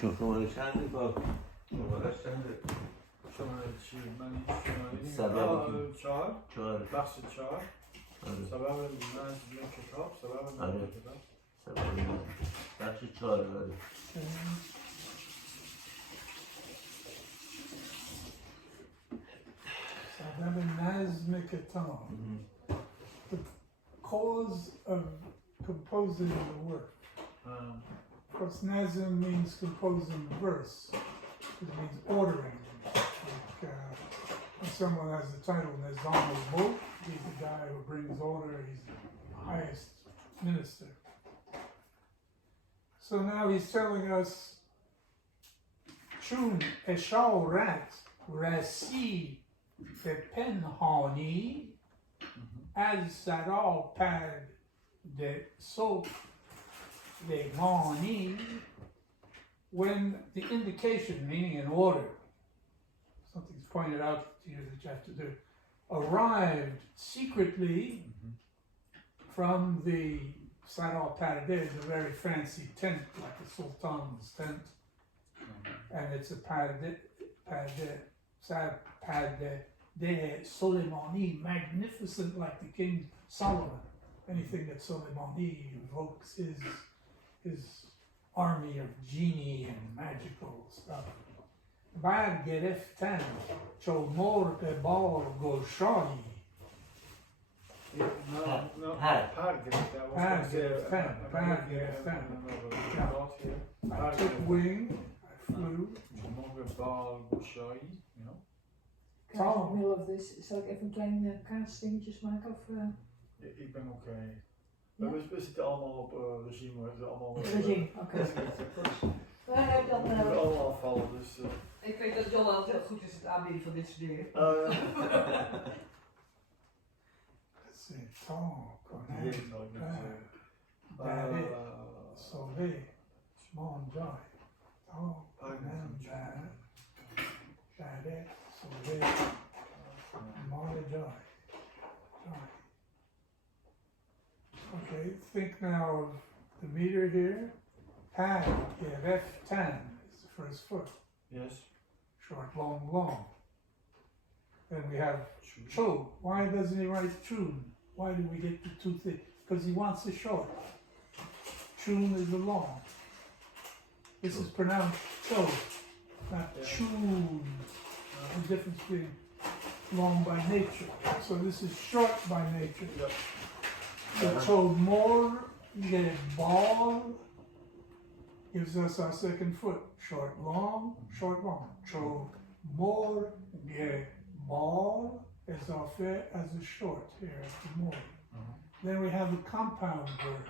شماره چنده با شمارهش چنده؟ شماره چی؟ من این سبب چهار بخش 4 سبب نظم کتاب سبب نظم کتاب سبب بخش 4 داره سبب نظم کتاب. The cause of composing the work. Of course, nazm means composing verse. It means ordering. Like, when someone has the title Nizam al-Mulk, he's the guy who brings order, he's the highest minister. So now he's telling us, Chun Eshaurat Rasi Penhani as Saral Pad de Sop de Mani, when the indication, meaning an order, something's pointed out to you that you have to do, arrived secretly from the Saral Pad, the very fancy tent, like a sultan's tent, and it's a de Soleimani, magnificent like the King Solomon. Anything that Soleimani evokes his army of genie and magical stuff. Bad gereften chomor bebal goshani. No, Pad gereften. I took wing, I flew. Chomor bebal goshani, you know. Can I in the middle of this, zal ik even een klein kaasdingetjes maken? Of, Ik ben oké. We zitten allemaal op regime, we zitten allemaal... Regime, oké. We moeten allemaal afvallen, dus... Ik weet dat John altijd heel goed is het aanbieden van dit soort dingen. Let's see, tall, Die zal ik niet zeggen. daddy, sauvé, small joy, tall, dad, daddy, sauvé, small joy. Okay, think now of the meter here. Pad, F10 is the first foot. Yes. Short, long, long. Then we have Cho. Why doesn't he write Chun? Why do we get the two things? Because he wants the short. Chun is the long. This is pronounced Cho, not Chun. The difference between long by nature. So this is short by nature. Yep. So Cho more, you get a ball, gives us our second foot. Short, long, short, long. Cho more, get ball as our fair as a short here at the more. Then we have a compound word.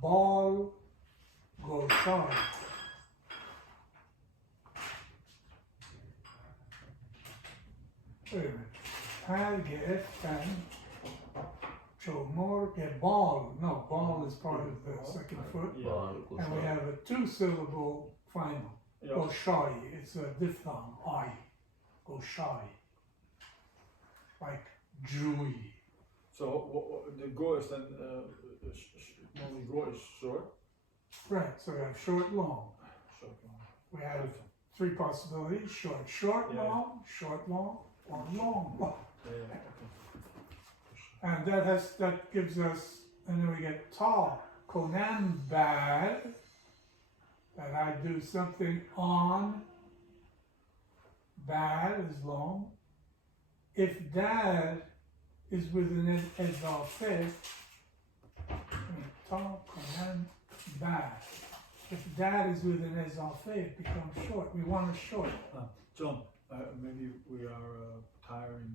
Ball, go short. Wait a minute. Pad, get, and Cho more, get ball. No, ball is part of the second foot. Yeah. And we have a two-syllable final. Yeah. Go shy. It's a diphthong. I. Go shy. Like Jewy. So the go is then normally go is short. Right. So we have short, long. Short, long. We have three possibilities: short, short, Yeah. long, short, long, or long, long. Yeah. And that gives us, and then we get tall. Konan bad. That I do something on. Bad is long. If dad is with an ezafe, tall, konan bad. If dad is with an ezafe, it becomes short. We want a short. John, maybe we are tiring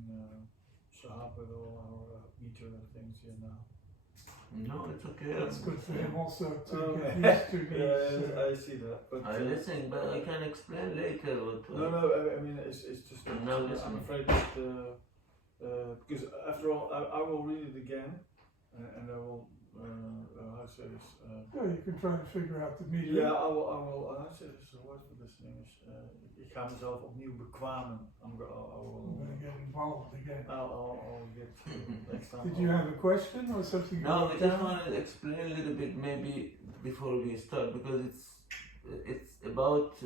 Shahab with all our meter and things here now. No, it's okay. That's good for him also to Okay. get used to these. Yeah, I see that. But I listen, but I can explain later what. no, I mean it's just that No, listen. I'm afraid that because after all I will read it again and I will how to say this. Yeah, you can try to figure out the meter. Ja, I will how to say this. What's the best English? Ik ga mezelf opnieuw bekwamen. I'm going to get involved again. I'll get next time. Did you have a question or something? No, we just want to explain a little bit maybe before we start because it's about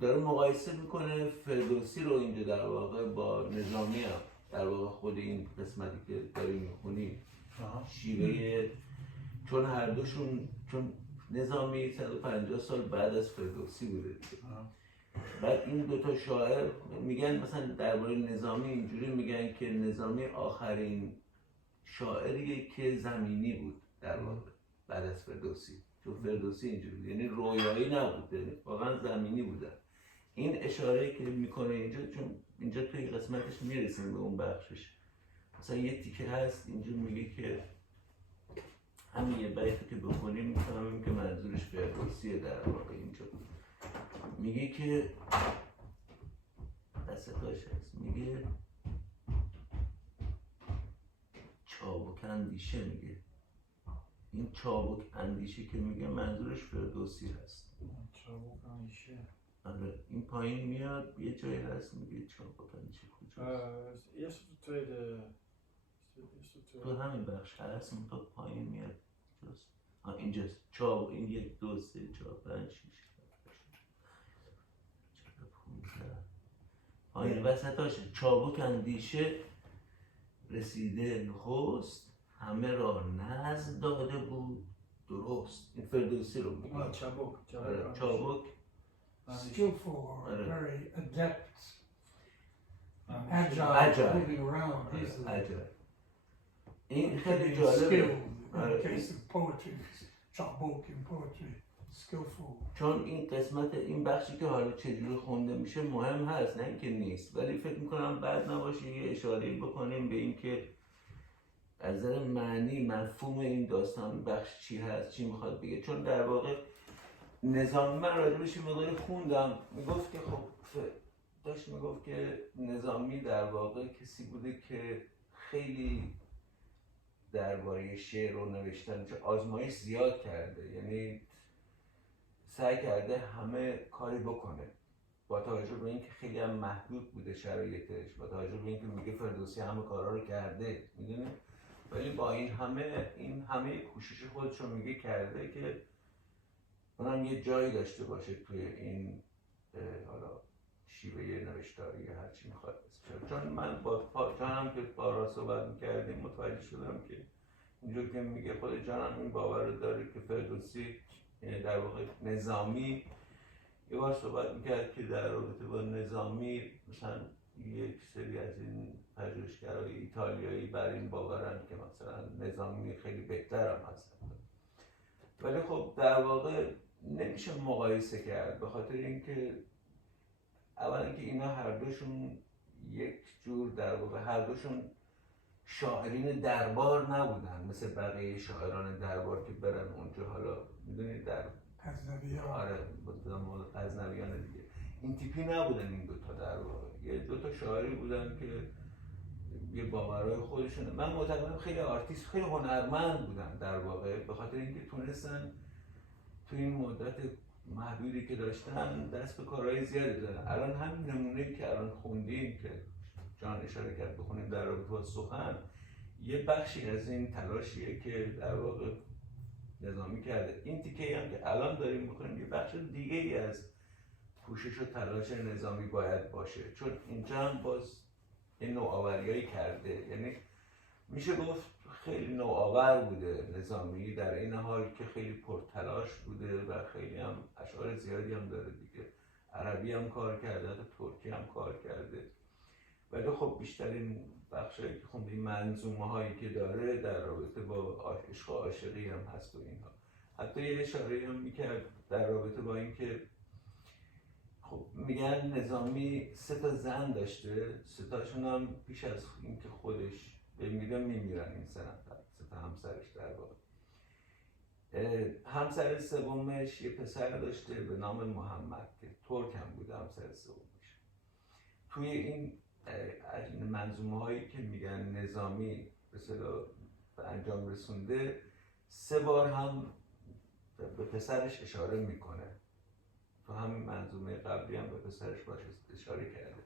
داره مقایسه میکنه فردوسی رو اینجا در واقع با نظامی هم. در واقع خود این قسمتی که داریم میخونیم شیوه، چون هر دوشون، چون نظامی 150 سال بعد از فردوسی بوده دیگه. بعد این دوتا شاعر میگن مثلا درباره نظامی اینجوری میگن که نظامی آخرین شاعریه که زمینی بود در واقع بعد از فردوسی. چون فردوسی اینجوری بود، یعنی رویایی نبود، واقعا زمینی بودن. این اشاره که میکنه اینجا، چون اینجا توی قسمتش میرسیم به اون بخشش، مثلا یه تیکه هست اینجا میگه که همین یه بیتی که بخونیم میفهمیم که منظورش فردوسیه. در واقع اینجا میگه که دستتاش هست، میگه چابک اندیشه، میگه این چابک اندیشه که میگه منظورش فردوسی هست. چابک اندیشه. آره این پایین میاد یه جایی هست میگه چابک اندیشه کجاست؟ Eerst op de tweede. تو همین بخش هست اون تا پایین میاد جاست. اینجاست. چابک، این 1 2 3 4 5 6 پایین وسطاشه. چابک اندیشه رسیده نخست، همه را نظم داده بود درست. این فردوسی رو میگه. چابک skillful or very adept, agile, moving around easily. این خیلی جالبه. In the case of poetry, chabuk in poetry, skillful. چون این قسمت، این بخشی که حالا چجوری خونده میشه مهم هست، نه اینکه نیست، ولی فکر میکنم بد نباشه یه اشاره بکنیم به این که از نظر معنی مفهوم این داستان بخش چی هست، چی میخواد بگه. چون در واقع نظامی، من راجبش یه مقداری خوندم، میگفت که خب داشت میگفت که نظامی در واقع کسی بوده که خیلی درباره شعر و نوشتن آزمایش زیاد کرده، یعنی سعی کرده همه کاری بکنه، با توجه به اینکه خیلی هم محدود بوده شرایطش، با توجه به اینکه میگه فردوسی همه کارا رو کرده، میدونی، ولی با این همه کوشش خودش رو میگه کرده که اونم یه جایی داشته باشه توی این حالا شیوه نوشتاری یا هر چی میخواد. چون من با جانم که بارا صحبت میکردیم متوجه شدم که اینجور که میگه خود جانم این باور رو داره که فردوسی، یعنی در واقع نظامی، یه بار صحبت میکرد که در رابطه با نظامی مثلا یک سری از این پژوهشگرای ایتالیایی بر این باورن که مثلا نظامی خیلی بهتر هم هستن، ولی خب در واقع نمیشه مقایسه کرد، به خاطر اینکه اولا که اینا هر دوشون یک جور در واقع هر دوشون شاعرین دربار نبودن مثل بقیه شاعران دربار که برن اونجا، حالا میدونید در غزنویان، آره غزنویان دیگه این تیپی نبودن این دوتا، در واقع یه دوتا شاعری بودن که یه باورهای خودشونه. من معتقدم خیلی آرتیست، خیلی هنرمند بودن در واقع، به خاطر اینکه تونستن تو این مدت محدودی که داشتن دست به کارهای زیادی دادن. الان همین نمونه‌ای که الان خوندیم که جان اشاره کرد بخونیم در رابطه با سخن، یه بخشی از این تلاشیه که در واقع نظامی کرده. این تیکه‌ای هم که الان داریم می‌خونیم یه بخش دیگه ای از کوشش و تلاش نظامی باید باشه، چون اینجا هم باز این نوآوریایی کرده، یعنی میشه گفت خیلی نوآور بوده نظامی، در این حال که خیلی پرتلاش بوده و خیلی هم اشعار زیادی هم داره دیگه، عربی هم کار کرده، ترکی هم کار کرده، ولی خب بیشترین بخشایی که خوندیم منظومه هایی که داره در رابطه با عشق و عاشقی هم هست و اینها. حتی یه اشاره هم میکرد در رابطه با اینکه خب میگن نظامی 3 زن داشته، 3 هم پیش از اینکه خودش بمیره میمیرن این 3 همسرش در واقع. همسر سومش یه پسر داشته به نام محمد که ترک هم بوده همسر سومش. توی این منظومه هایی که میگن نظامی به انجام رسونده 3 بار هم به پسرش اشاره میکنه، تو همین منظومه قبلی هم به پسرش باش اشاره کرده.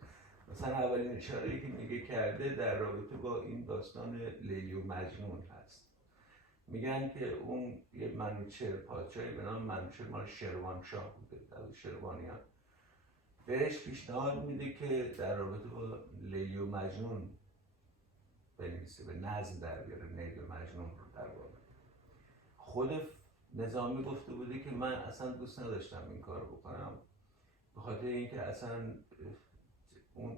مثلا اولین اشاره‌ای که میگه کرده در رابطه با این داستان لیلی و مجنون هست، میگن که اون یه منوچهر پادشاهی به نام منوچهر مال شروانشاه بوده، در شروانیان، بهش پیشنهاد میده که در رابطه با لیلی و مجنون بنویسه، به نظم در بیاره لیلی و مجنون رو در واقع. خود نظامی گفته بوده که من اصلا دوست نداشتم این کار بکنم، به خاطر اینکه اصلا اون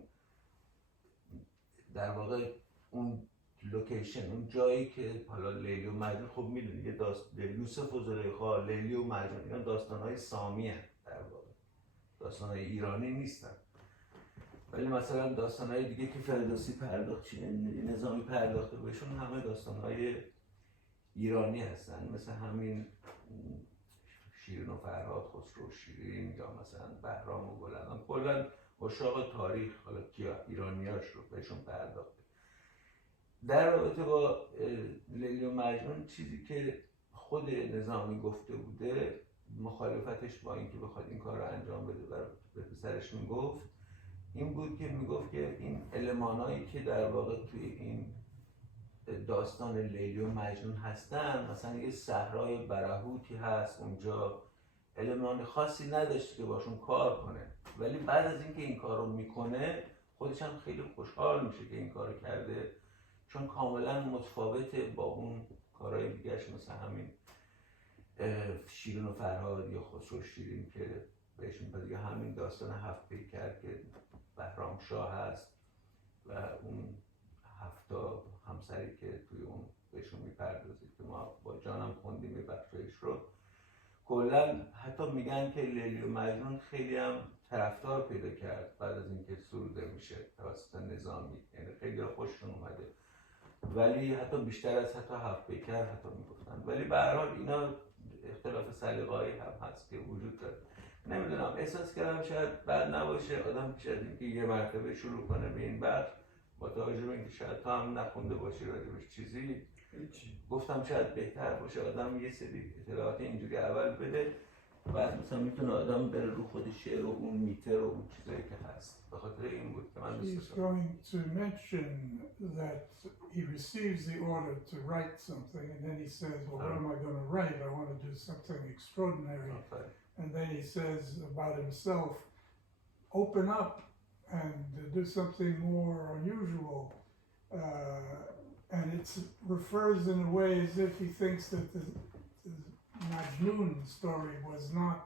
در واقع اون لوکیشن، اون جایی که حالا لیلی و مجنون، خب میدونی یه یوسف و زلیخا، لیلی و مجنون، اینا داستان‌های سامی هست در واقع، داستان‌های ایرانی نیستن. ولی مثلا داستان‌های دیگه که فردوسی نظامی پرداخته بهشون همه داستان‌های ایرانی هستن، مثل همین شیرین و فرهاد، خسرو و شیرین، یا مثلا بهرام و گلندام، کلا عشاق تاریخ حالا کیا ایرانیاش رو بهشون پرداخته. در رابطه با لیلی و مجنون چیزی که خود نظامی گفته بوده، مخالفتش با اینکه بخواد این کار رو انجام بده و به پسرش میگفت، این بود که میگفت که این المانایی که در واقع توی این داستان لیلی و مجنون هستن، مثلا یه صحرای برهوتی هست اونجا، المان خاصی نداشت که باشون کار کنه، ولی بعد از اینکه این کار رو میکنه خودش هم خیلی خوشحال میشه که این کار رو کرده، چون کاملا متفاوته با اون کارهای دیگهش، مثل همین شیرین و فرهاد یا خسرو و شیرین که بهشون میپرد، یا همین داستان 7 پیکر که بهرام شاه هست و اون 7 همسری که توی اون بهشون میپردازید که ما با جانم خوندیم یه بخشایش رو. کلا حتی میگن که لیلی و مجنون خیلی هم طرفدار پیدا کرد بعد از اینکه سروده میشه توسط نظامی، یعنی خیلی خوششون اومده، ولی حتی بیشتر از حتی 7 پیکر حتی میگفتن. ولی به هر حال اینا اختلاف سلیقه‌ای هم هست که وجود داره. نمیدونم، احساس کردم شاید بد نباشه آدم پیش از اینکه یه مرتبه شروع کنه به این بخش، با توجه به اینکه شاید تو هم نخونده باشی راجبش چیزی، گفتم شاید بهتر باشه آدم یه سری اطلاعات اینجوری اول بده، بعد مثلا میتونه آدم بره رو خود شعر و اون میتر و اون چیزایی که هست. به خاطر این بود که من He's going to mention that he receives the order to write something, and then he says, well, what am I going to write? I want to do something extraordinary. Okay. And then he says about himself, open up and do something more unusual. And it refers in a way as if he thinks that the Majnun story was not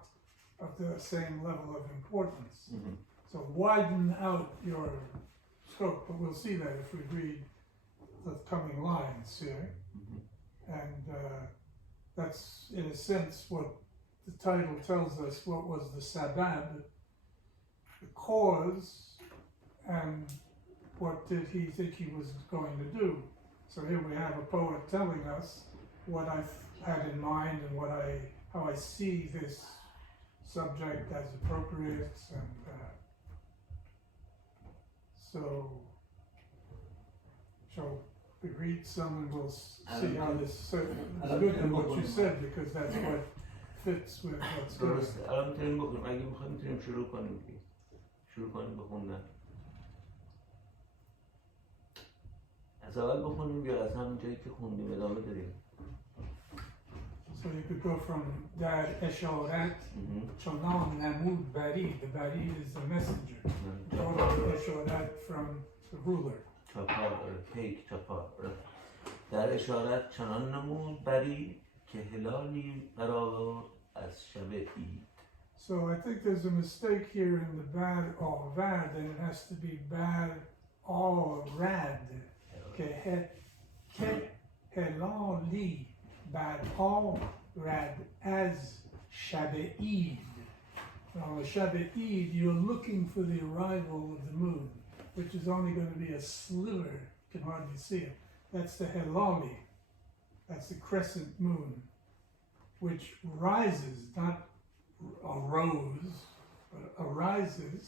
of the same level of importance. Mm-hmm. So widen out your scope, but we'll see that if we read the coming lines here. Mm-hmm. And that's in a sense what the title tells us, what was the sabab, the cause, and what did he think he was going to do. So here we have a poet telling us what I had in mind and how I see this subject as appropriate, and so shall we read some and we'll see how this. So it's good in what you said because that's what fits with what's going. درسته. الان میتونیم بکنیم، اگه میخوایم میتونیم شروع کنیم دیگه. شروع کنیم بخوندن. از اول بخونیم یا از همون جایی که خوندیم ادامه بدیم؟ So you could go from در اشارت چنان نمود برید. The barid is the messenger. Go to اشارت from the ruler. چاپار، پیک چاپار. در اشارت چنان نمود برید که هلالی برآورد از شب عید. So I think there's a mistake here in the bad or rad, and it has to be bad or rad. که هلالی برآورد از شب عید. On the شب عید, you're looking for the arrival of the moon, which is only going to be a sliver, you can hardly see it. That's the Hilali, that's the crescent moon, which rises, not arose, but arises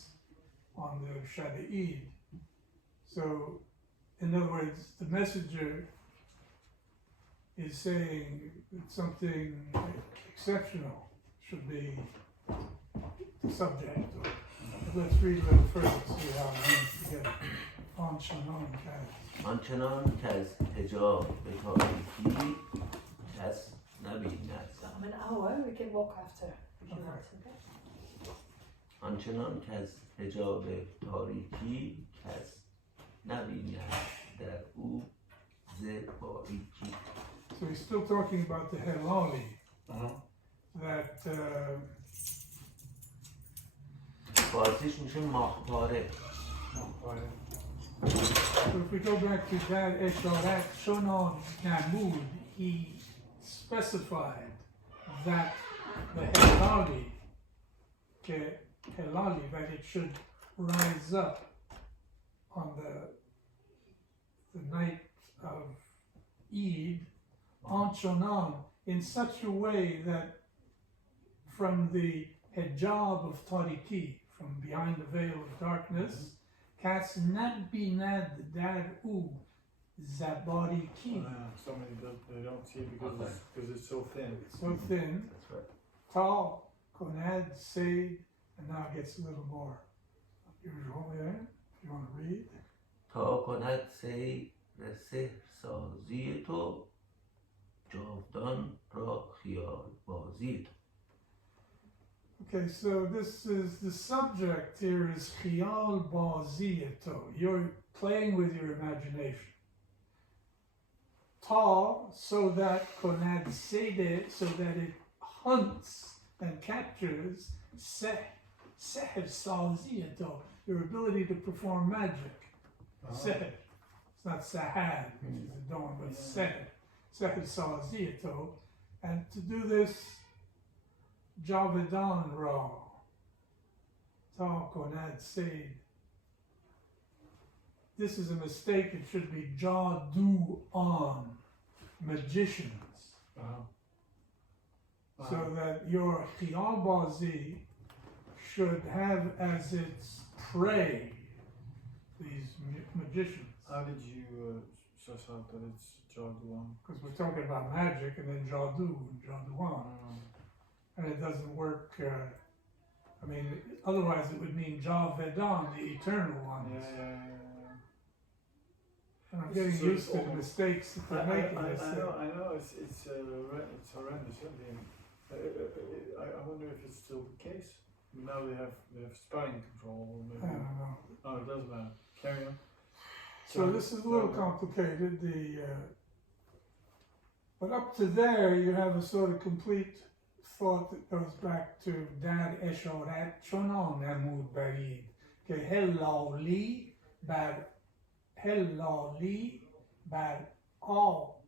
on the Shab Eid. So, in other words, the messenger is saying that something exceptional should be the subject. Let's read a little further to see how it hangs together. آنچنان که از آنچنان که از حجاب به تاریکی کس نبیند. I'm an hour, we can walk after if you Okay. want, okay? آنچنان که از حجاب تاریکی کس نبیند در او ز باریکی. So he's still talking about the Helali, that فارسیش میشه ماهواره. so if we go back to that Esharat Shonon Namud, he specified that the Helali, that it should rise up on the night of Eid on Shonan in such a way that from the hijab of Tariki, from behind the veil of darkness, Kas nabinad dar'u zabariki, So many they don't see it because it's so thin. so thin, That's right. ta, konad, sayd, and now it gets a little more usual there, if you want to read. تا کند سیر سحر سازی تو جاودان را خیال بازی تو. Okay, so this is the subject here is khiyal baziyato. You're playing with your imagination. Ta, so that konad sede, so that it hunts and captures seher saziyato, your ability to perform magic. Seher. It's not sahad, which is the dawn, but seher. Seher saziyato. And to do this, Javedan Ra, Ta Konad Said. This is a mistake, it should be Jadu on, magicians. So that your Khiyal Bazi should have as its prey these magicians. How did you suss out that it's Jaduan? Because we're talking about magic and then Jadu and Jaduan. And it doesn't work, I mean, otherwise it would mean Javedan, the eternal ones. And I'm getting used to the mistakes that they're making. I know, it's horrendous. I wonder if it's still the case. Now they have spelling control. Or I maybe. don't know. Oh, it doesn't matter. Carry on. So this is a little complicated. But up to there, you have a sort of complete thought that goes back to Dar Eshorat Shonon Amud Barid. Okay, Helali bar all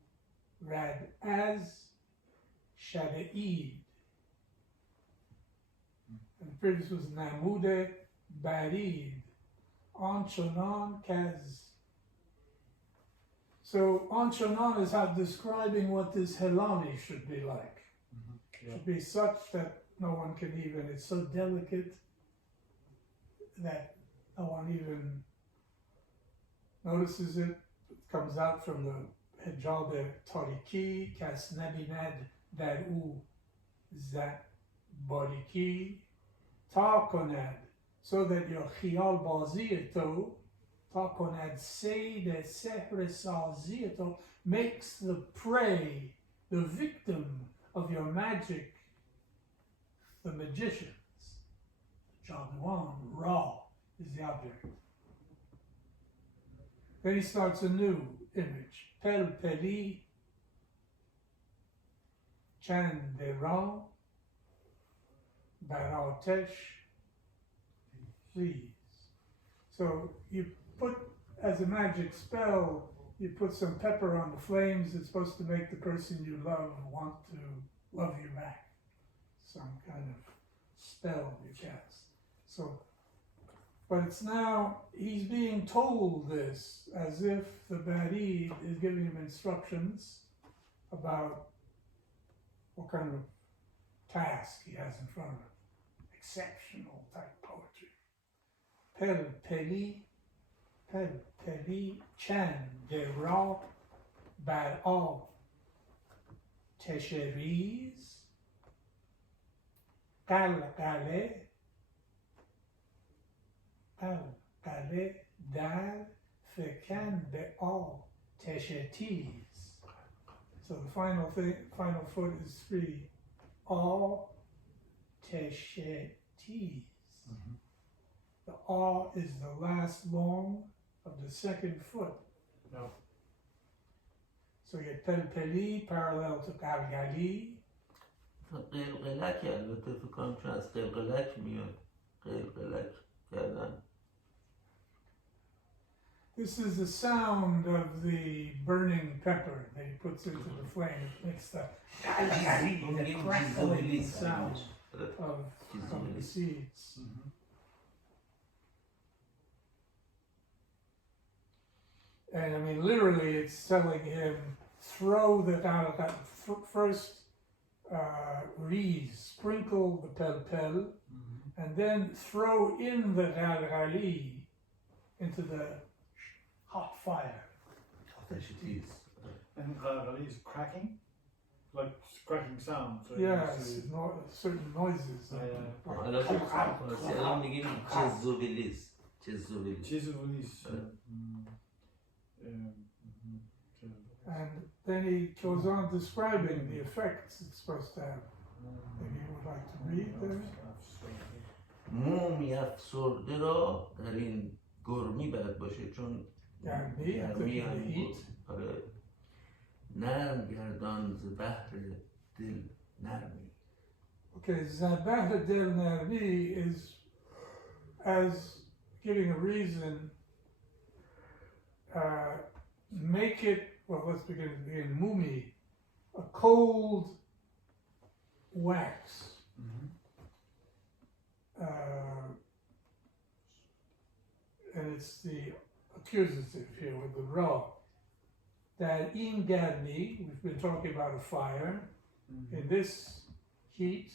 rad as Shabeid. And the previous was Namude Barid. On Shonan Kaz. So on Shonan is how describing what this Helali should be like. Should be such that no one can even, it's so delicate that no one even notices it. It comes out from the hijab tariki, kas nabinad dar'u za bariki, ta konad, so that your khiyal baziyato, ta konad sayd sehr saziyato, makes the prey, the victim of your magic, the magicians. Jaduan, Ra, is the object. Then he starts a new image. Pel Peli, Chandera, Baratesh, Please. So you put, as a magic spell, you put some pepper on the flames. It's supposed to make the person you love want to love you back. Some kind of spell you cast. So, but it's now, he's being told this as if the Barid is giving him instructions about what kind of task he has in front of him. Exceptional type poetry. Pel Peli Chan de Ra Bar Al Tesheriz Qalqale Dar Fekan Be Al Teshetiz. So the final foot is 3. All teshetes. The A is the last long of the second foot. Yeah. So you get pelpeli parallel to galgali. قلقلک البته فکر کنم چون از قلقلک میاد قلقلک کردن. This is the sound of the burning pepper that he puts into the flame. It makes the crackling sound of the seeds. And I mean, literally, it's telling him, throw the first sprinkle the pelpel, and then throw in the galgali into the hot fire. And galgali is cracking? Like cracking sound. So Yes, certain noises. حالا فارسی الان میگیم چزوبیلیس. Chisulis. And then he goes on describing the effects it's supposed to have. Maybe you would like to read there? مومی افسرده را در این گرمی باید باشه چون گرمی هم آره نرم گردان ز بحر دل نرمی. Okay, Zabahr del Narmi is as giving a reason, make it, well, let's begin at the beginning. Mumi, a cold wax. And it's the accusative here with the ra. That in Gadni, we've been talking about a fire, in this heat,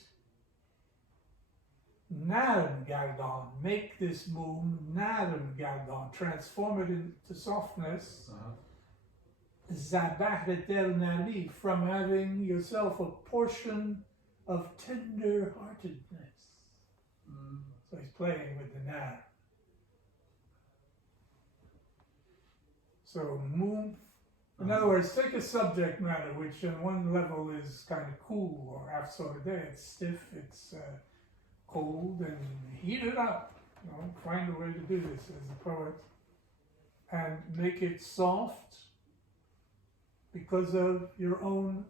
Narm Gardon, make this moon Narm Gardon, transform it into softness. Zabah del Nari, from having yourself a portion of tender-heartedness. So he's playing with the Nar. So moon, in other words, take a subject matter which on one level is kind of cool or afsordeh, it's stiff, it's cold, and heat it up. You know, find a way to do this as a poet, and make it soft because of your own,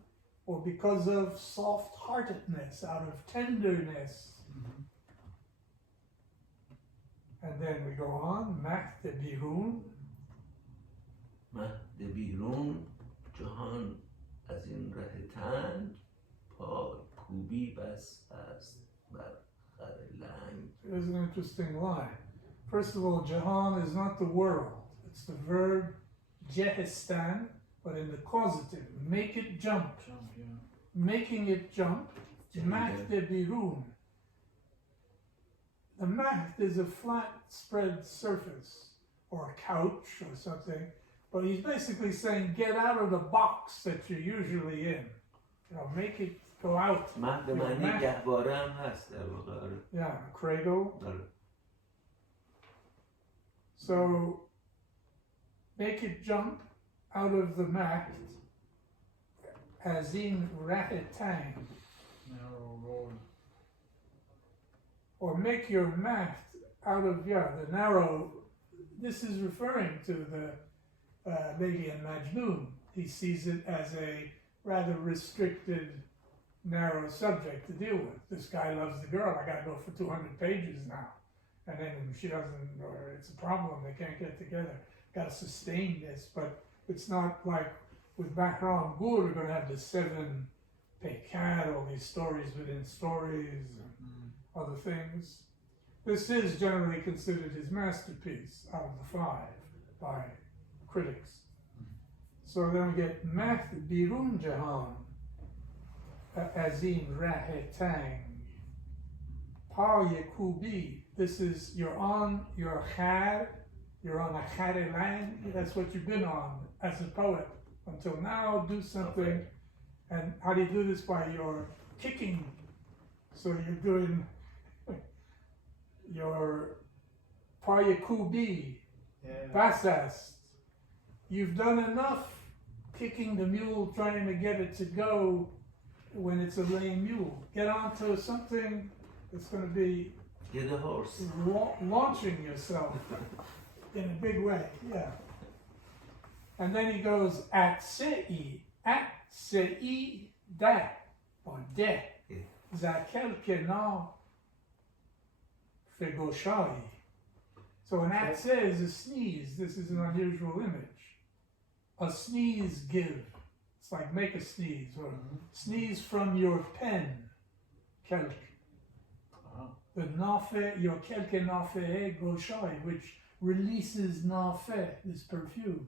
or because of soft-heartedness, out of tenderness. And then we go on, Mahd Birun. مهد بیرون جهان از این ره تنگ پای کوبی بس است بر خر لنگ. There's an interesting line. First of all, Jahan is not the world. It's the verb jehistan, but in the causative. Make it jump. Making it jump. Mahd birun. The mahd is a flat spread surface, or a couch or something. But he's basically saying, get out of the box that you're usually in. You know, make it go out. مهد معنی گهواره هم هست در واقع. Yeah, a cradle. So, make it jump out of the mahd, as in rahetang. Narrow road. Or make your mahd out of, the narrow. This is referring to the Lady and Majnun. He sees it as a rather restricted, narrow subject to deal with. This guy loves the girl. I got to go for 200 pages now. And then she doesn't, or it's a problem. They can't get together. Got to sustain this. But it's not like with Bahram Gur, we're going to have the 7 Pekat, all these stories within stories and other things. This is generally considered his masterpiece out of the 5 by critics. So then we get Mahd Birun Jahan, Azim Rahetang, Pa Yakubi. This is, you're on a khar land. That's what you've been on as a poet until now. Do something. Okay. And how do you do this? By your kicking. So you're doing your Pa Yakubi, Basas. You've done enough kicking the mule, trying to get it to go when it's a lame mule. Get onto something that's going to be Get a horse. launching yourself in a big way, yeah. And then he goes, at sei da, or de, za quelque nom fegoshai. So an atse is a sneeze. This is an unusual image. A sneeze give. It's like make a sneeze, or sneeze from your pen. Quelque. The nafe, your quelque nafe goshai, which releases nafe, this perfume.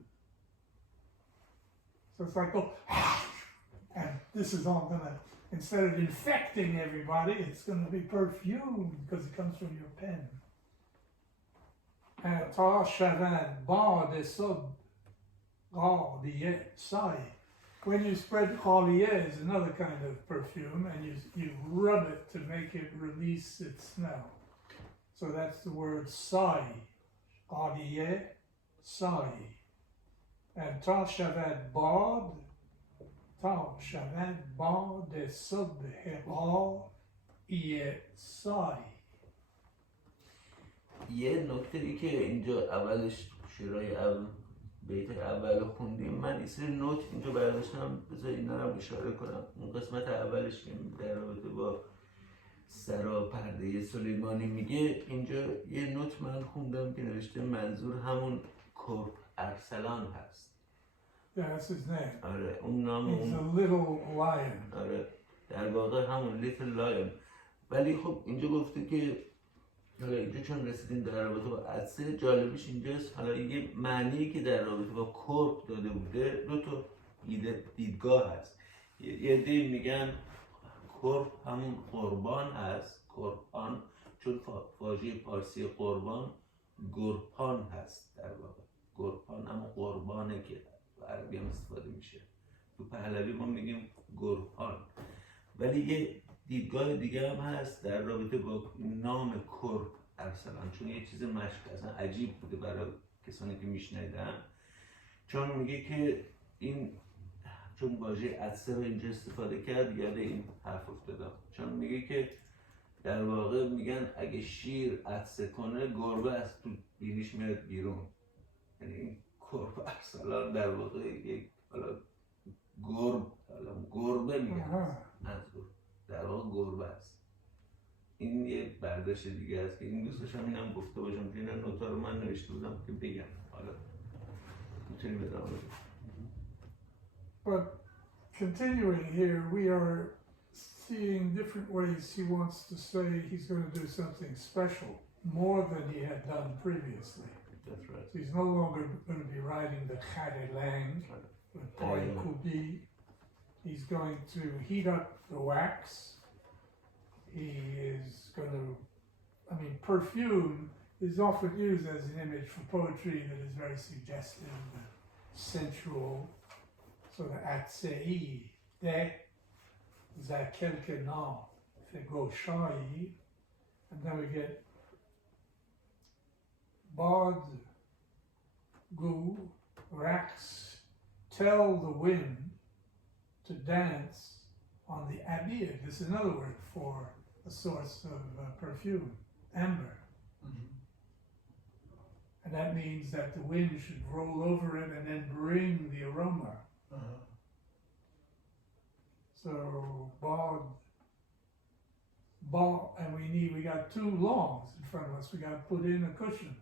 So it's like, oh, and this is all gonna, instead of infecting everybody, it's gonna be perfume because it comes from your pen. And ta shavan ba de sub radiye sai. When you spread radiye is another kind of perfume, and you rub it to make it release its smell. So that's the word sai. Radiye sai. And ta shavan ba de sub radiye sai. یه نکته که اینجا اولش شورای اول بیت اول خوندیم، من این سری نوت اینجا برداشتم، بذار اینا رو اشاره کنم. اون قسمت اولش که در رابطه با سرا پرده سلیمانی میگه، اینجا یه نوت من خوندم که نوشته منظور همون کرپ ارسلان هست. Yeah, that's his name. آره اون نام He's اون a little lion. آره در واقع همون لیتل لایون. ولی خب اینجا گفته که حالا اینجا چون رسیدیم در رابطه با عدسه، جالبش اینجاست حالا یه معنی که در رابطه با کرپ داده بوده، دو تا دیدگاه هست. یه عده میگن کرپ همون قربان هست، قربان، چون واژه پارسی قربان گرپان هست. در واقع گرپان همون قربانه که تو عربی هم استفاده میشه، تو پهلوی ما میگیم گرپان. ولی یه دیدگاه دیگه هم هست در رابطه با نام کرپ ارسلان، چون یه چیز مشک اصلا عجیب بوده برای کسانی که میشنیدن، چون میگه که این چون واژه عدسه رو اینجا استفاده کرد، یاد این حرف افتادم، چون میگه که در واقع میگن اگه شیر عدسه کنه گربه از تو بینیش میاد بیرون، یعنی این کرپ ارسلان در واقع یک حالا گربه میگن منظور در واقع گربه است. این یه برداشت دیگه است که این دوست داشتم اینم گفته باشم، که این نوتا رو من نوشته بودم که بگم. حالا میتونیم ادامه بدیم. But continuing here, we are seeing different ways he wants to say he's going to do something special, more than he had done previously. That's right. So he's no longer going to be riding the Khare Lang, the Toy Kubi. He's going to heat up the wax. He is going to, perfume is often used as an image for poetry that is very suggestive and sensual. So the atsei, de, za quelque nom, fait gauchai, and then we get bod, gu, rax, tell the wind to dance on the abir. This is another word for a source of perfume, amber. Mm-hmm. And that means that the wind should roll over it and then bring the aroma. So, ba, and we got two longs in front of us. We got to put in a cushion.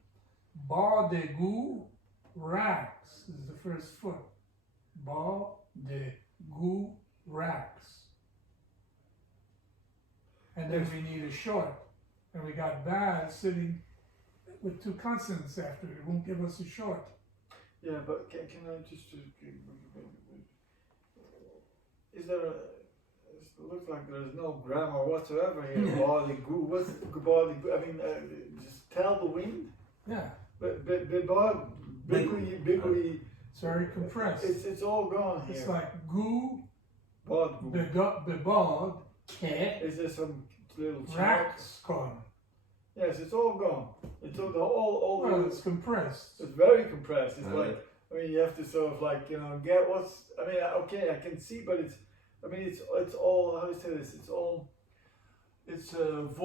Ba de gu, rax is the first foot. Ba de gu, rax. And then we need a short. And we got ba sitting with two consonants after it. It won't give us a short. Yeah, but can I just is there a, it looks like there's no grammar whatsoever here. Body goo, what's body goo? I mean, just tell the wind. Yeah. But bigly. It's very compressed. It's all gone here. It's like goo, Bod goo. bebod, ke, Is there some little rax con. Yes, it's all gone. It's all Well, it's compressed. It's very compressed. It's Right. like I mean, you have to sort of like, you know, get what's. I mean, okay, I can see, but it's. I mean, it's all. How do you say this? It's all. It's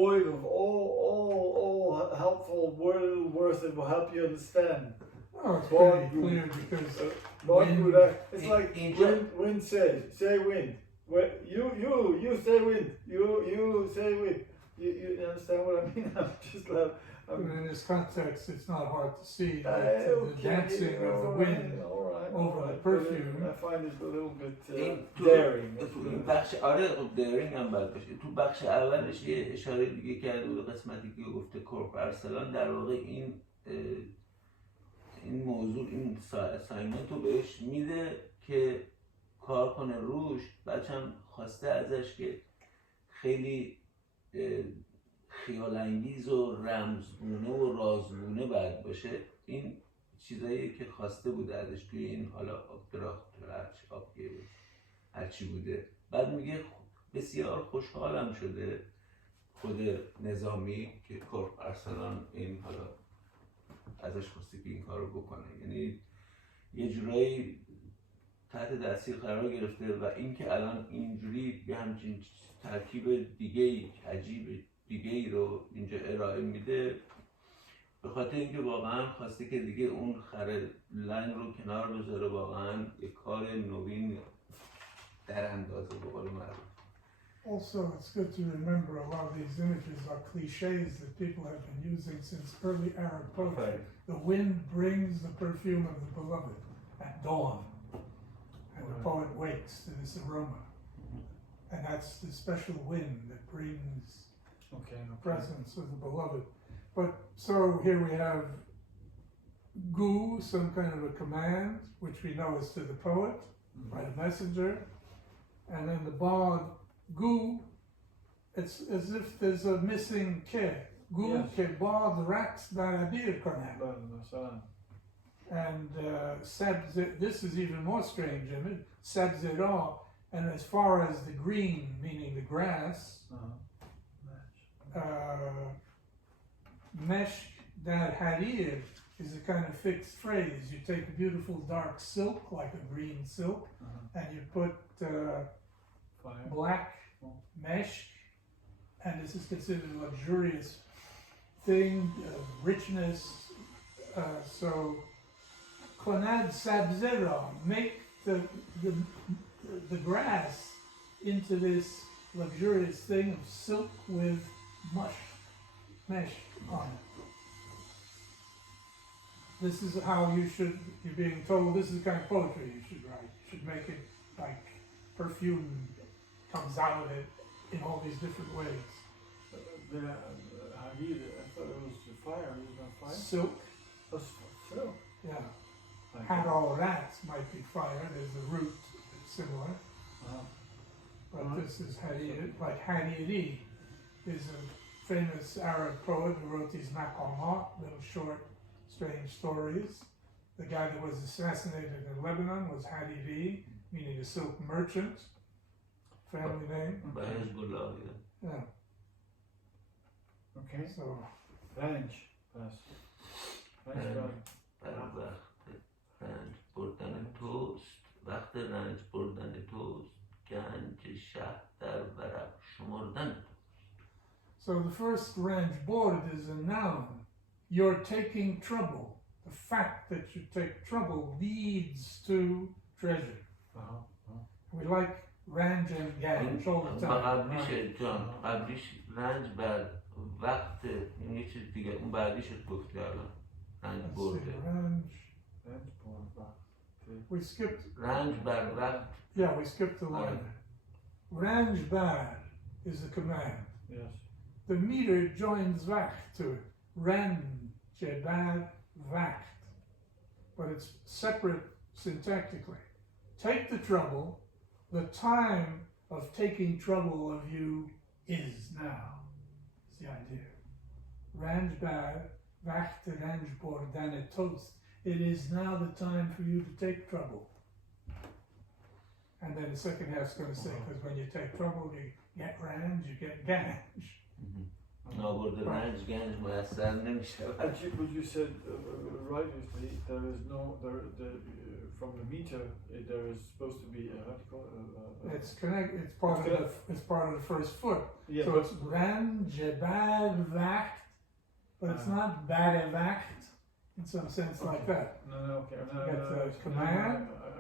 void of all helpful words that will help you understand. Oh, it's Born pretty clear because Wind. It's like in wind says, say wind. You say wind. You say wind. You understand what I mean? I'm just like. in this context, it's not hard to see that Okay, the dancing of the wind over the perfume. I find it a little bit این daring. تو این بخش آره دارینگ هم باید باشه. تو بخش اولش یه اشاره دیگه کرده بود قسمتی که گفته کورپ ارسلان در واقع این موضوع این اساینمنت رو بهش میده که کار کنه روش. بچه هم خواسته ازش که خیلی خیال انگیز و رمزگونه و رازگونه باید باشه. این چیزایی که خواسته بوده ازش توی این حالا هرچی بوده. بعد میگه بسیار خوشحالم شده خود نظامی که کورپ ارسلان این حالا ازش خواسته که این کار رو بکنه. یعنی یه جورایی تحت تاثیر قرار گرفته و اینکه الان اینجوری به همچین ترکیب دیگه‌ای عجیب دیگه‌ای رو اینجا ارائه میده به خاطر اینکه واقعا خواسته که دیگه اون خر لنگ رو کنار بذاره، واقعا یه کار نوین در اندازه به قول معروف. Also, it's good to remember a lot of these images are cliches that people have been using since early Arab poetry. Right. The wind brings the perfume of the beloved at dawn, and the poet wakes to this aroma. And that's the special wind that brings the presence of the beloved. But so here we have gu, some kind of a command, which we know is to the poet by the messenger, and then the bard gu. It's as if there's a missing ke. Gu ke bard raks baradir kanam. And this is even more strange image. Sabzira, and as far as the green, meaning the grass. Meshk dad harir is a kind of fixed phrase. You take a beautiful dark silk, like a green silk, and you put black meshk, and this is considered a luxurious thing, richness. So, konad sabzera, make the grass into this luxurious thing of silk with mesh on it. This is how you're being told, this is the kind of poetry you should write. You should make it like perfume comes out of it in all these different ways. I thought it was fire, it was on fire? Silk. Silk? Yeah. Had all rats might be fire, there's a root that's similar. But this is Harir, like Hariri is a famous Arab poet who wrote these maqamat, little short, strange stories. The guy that was assassinated in Lebanon was Hariri, meaning a silk merchant. Family name. Yeah. Okay. So. Range. رنج بردن توست، وقت رنج بردن توست، گنج شه در ورق شمردن. So the first range board is a noun. You're taking trouble. The fact that you take trouble leads to treasure. We like range and ganj all the time. قبلیش جان، قبلیش رنج بر وقت یه چیز دیگه، اون بعدیش گفتی الان رنج برده. We skipped. رنج بر وقت. Yeah, we skipped the line. Ranj bad is the command. Yes. The meter joins vacht to it. Ran, jebad, vacht. But it's separate syntactically. Take the trouble. The time of taking trouble of you is now. That's the idea. Ranj bad, vacht ranj bordan a toast. It is now the time for you to take trouble. And then the second half is going to say, because when you take trouble, you get ranj, you get ganj. نابرد رنج گنج میسر نمی شود. But you said rightly there is no from the meter there is supposed to be how do you call it? It's it's part of the first foot. Yeah, So but it's ranjebadvacht, but it's not badavacht in some sense like that. no, okay. You got the command,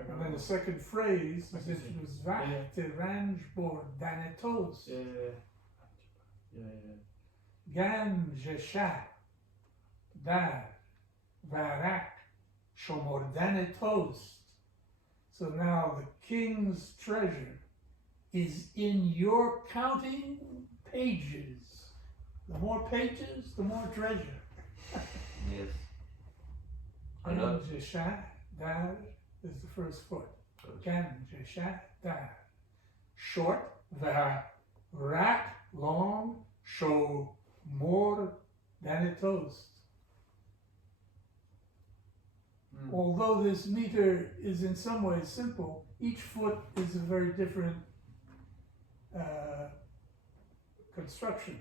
and then the second phrase I is see. it was vacht ranjbord danitos. Yeah. Ganjesha dar varak shomordan toast. So now the king's treasure is in your counting pages. The more pages, the more treasure. Yes. حالا Ganjesha dar is the first foot. Ganjesha dar. Short, varak, long, show more than a toast. Although this meter is in some ways simple, each foot is a very different construction.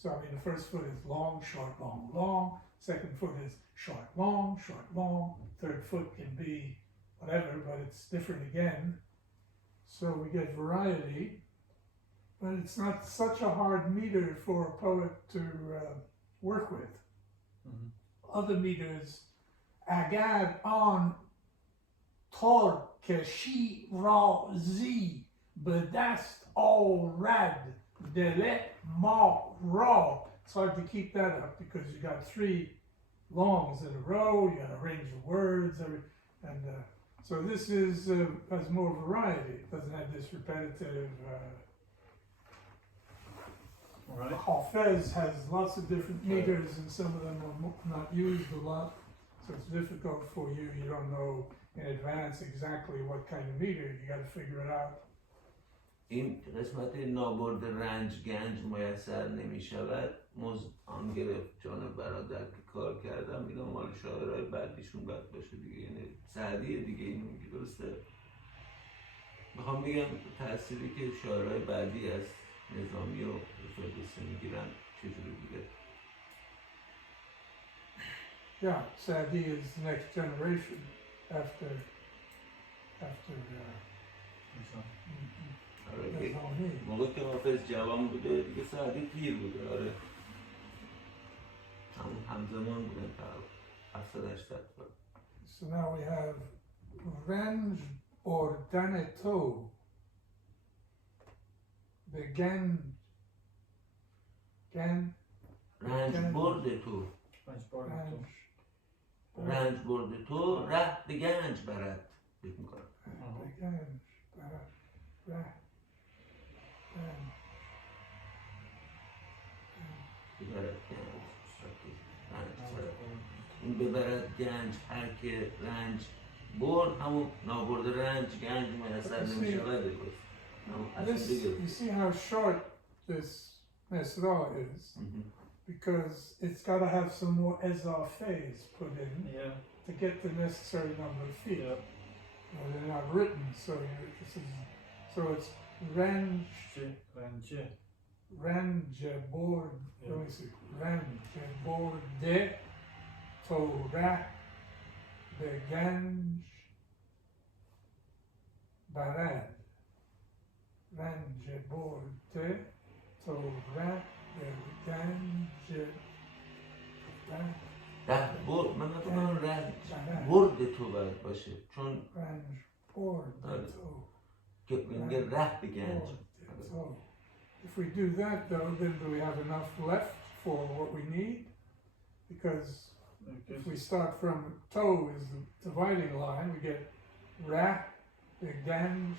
So I mean the first foot is long, short, long, long. Second foot is short, long, third foot can be whatever, but it's different again. So we get variety, but it's not such a hard meter for a poet to work with. Other meters, agar on tor keshi razi bedast all rad delet ma ra. It's hard to keep that up because you got three longs in a row. You got to arrange the words, so this is has more variety. It doesn't have this repetitive. Right. Hafez has lots of different meters, and some of them are not used a lot, so it's difficult for you. You don't know in advance exactly what kind of meter. You got to figure it out. این قسمت نابرد رنج گنج میسر نمی شود آن گرفت جان برادر که کار کردم اینا مال شاعرهای بعدیشون باید باشه دیگه، یعنی سعدیه دیگه اینو میگی، درسته؟ میخوام بگم تأثیری که شاعرهای بعدی از نظامی و فردوسی میگیرن چجوری بوده. Yeah, Sadi is the next generation after Nizami. موقع که حافظ جوان بوده دیگه سعدی پیر بوده. آره همزمان بودن تا 700-800 سال. So now we have Ranj or Daneto, the رنج برد تو، رنج برد تو ره به گنج برد. فکر میکنم the Ganj, ببرد گنج، این ببرد گنج هر که رنج برد، همون نابرد رنج گنج میسر نمی شود. you see how short this Mesra is, because it's got to have some more ezafes put in to get the necessary number of feet. They're not written, so it's ranj board. Let me see, ranj board de Torah beganj barad. Ranj board de Torah beganj barad. برد، من نکنم رنج برد تو باید باشه، چون Ranj board de to. که میگه ره به گنج. So, if we do that though, then do we have enough left for what we need? Because if we start from toe is the dividing line, we get ra, the ganj,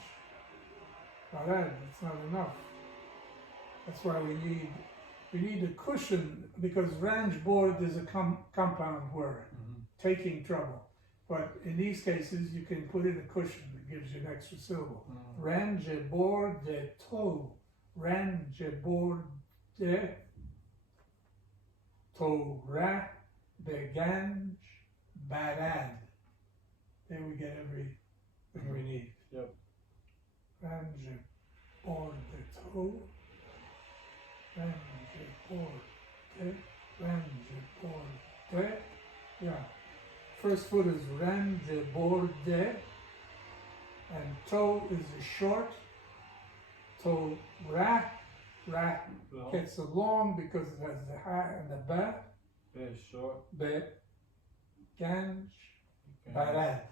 barad. It's not enough. That's why we need a cushion, because ranj board is a compound word, taking trouble. But in these cases, you can put in a cushion that gives you an extra syllable. Ranj board de toe. Ranj board de Torah beganj barad. There we get everything we need. Yep. Ranj board de toe. Ranj board borde. Yeah. First foot is ren de borde, and toe is a short. Toe ra Long. gets a long because it has the ha and the ba. Very short. Be ganj Okay. barat.